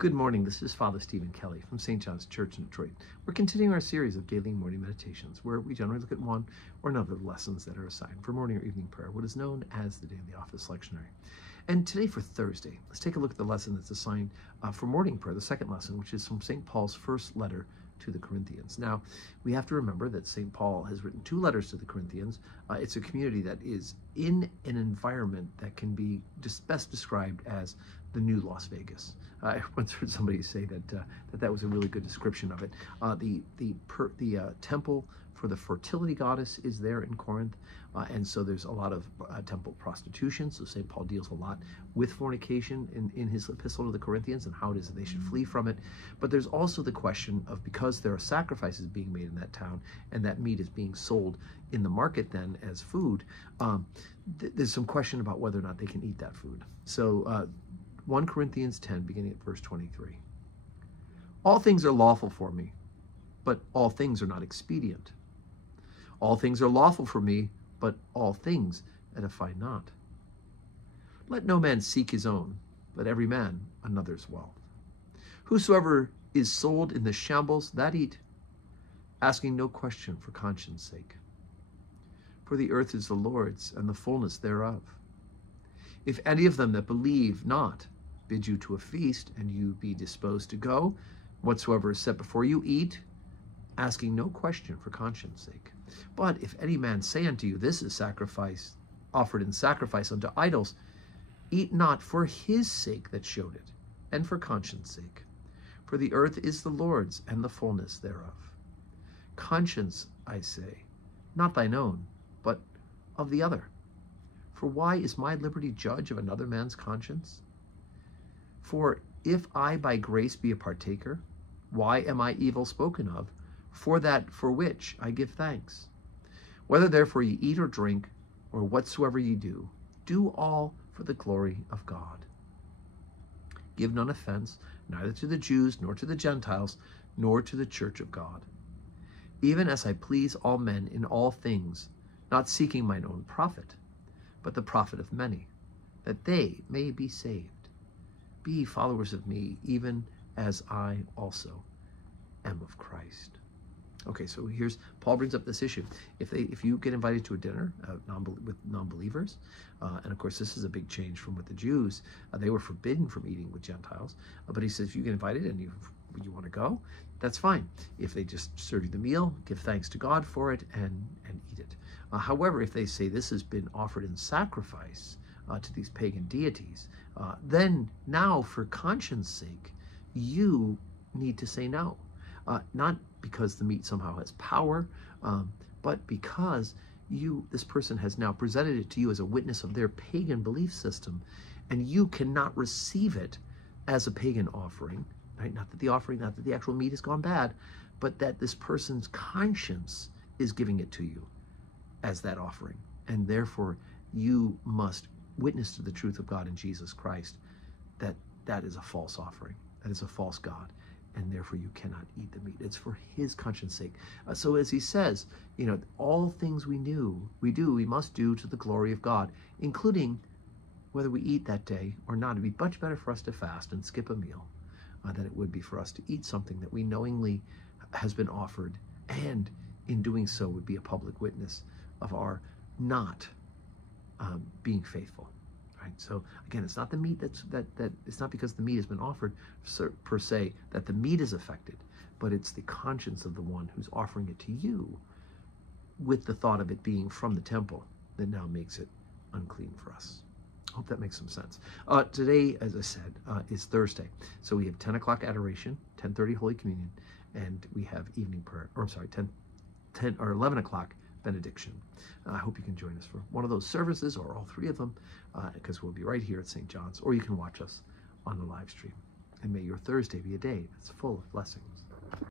Good morning. This is Father Stephen Kelly from St. John's Church in Detroit. We're continuing our series of daily morning meditations where we generally look at one or another of the lessons that are assigned for morning or evening prayer, what is known as the Daily Office Lectionary. And today for Thursday, let's take a look at the lesson that's assigned for morning prayer, the second lesson, which is from St. Paul's first letter to the Corinthians. Now, we have to remember that St. Paul has written 2 letters to the Corinthians. It's a community that is in an environment that can be best described as the new Las Vegas. I once heard somebody say that was a really good description of it. The temple for the fertility goddess is there in Corinth, and so there's a lot of temple prostitution. So St. Paul deals a lot with fornication in his epistle to the Corinthians and how it is that they should flee from it. But there's also the question of, because there are sacrifices being made in that town and that meat is being sold in the market then as food, there's some question about whether or not they can eat that food. So 1 Corinthians 10, beginning at verse 23. All things are lawful for me, but all things are not expedient. All things are lawful for me, but all things edify not. Let no man seek his own, but every man another's wealth. Whosoever is sold in the shambles, that eat, asking no question for conscience sake. For the earth is the Lord's, and the fullness thereof. If any of them that believe not bid you to a feast, and you be disposed to go, whatsoever is set before you, eat, asking no question for conscience sake. But if any man say unto you, this is sacrifice offered in sacrifice unto idols, eat not for his sake that showed it, and for conscience sake. For the earth is the Lord's, and the fullness thereof. Conscience, I say, not thine own, but of the other. For why is my liberty judge of another man's conscience? For if I by grace be a partaker, why am I evil spoken of, for that for which I give thanks? Whether therefore ye eat or drink, or whatsoever ye do, do all for the glory of God. Give none offense, neither to the Jews, nor to the Gentiles, nor to the church of God. Even as I please all men in all things, not seeking mine own profit, but the profit of many, that they may be saved. Be followers of me, even as I also am of Christ. Okay, so Paul brings up this issue. If you get invited to a dinner with non-believers, and of course this is a big change from with the Jews, they were forbidden from eating with Gentiles. But he says if you get invited and you want to go, that's fine. If they just serve you the meal, give thanks to God for it and eat it. However, if they say this has been offered in sacrifice to these pagan deities, then now for conscience sake, you need to say no. Not because the meat somehow has power, but because this person has now presented it to you as a witness of their pagan belief system, and you cannot receive it as a pagan offering, right? Not that the actual meat has gone bad, but that this person's conscience is giving it to you as that offering. And therefore, you must witness to the truth of God in Jesus Christ, that is a false offering. That is a false God. And therefore you cannot eat the meat. It's for his conscience sake. So as he says, all things we must do to the glory of God, including whether we eat that day or not. It'd be much better for us to fast and skip a meal than it would be for us to eat something that we knowingly has been offered, and in doing so would be a public witness of our not being faithful. Right? So again, it's not the meat it's not because the meat has been offered per se that the meat is affected, but it's the conscience of the one who's offering it to you with the thought of it being from the temple that now makes it unclean for us. I hope that makes some sense. Today, as I said, is Thursday. So we have 10 o'clock adoration, 10:30 Holy Communion, and we have evening prayer, 10 or 11 o'clock benediction. I hope you can join us for one of those services or all 3 of them, because we'll be right here at St. John's, or you can watch us on the live stream. And may your Thursday be a day that's full of blessings.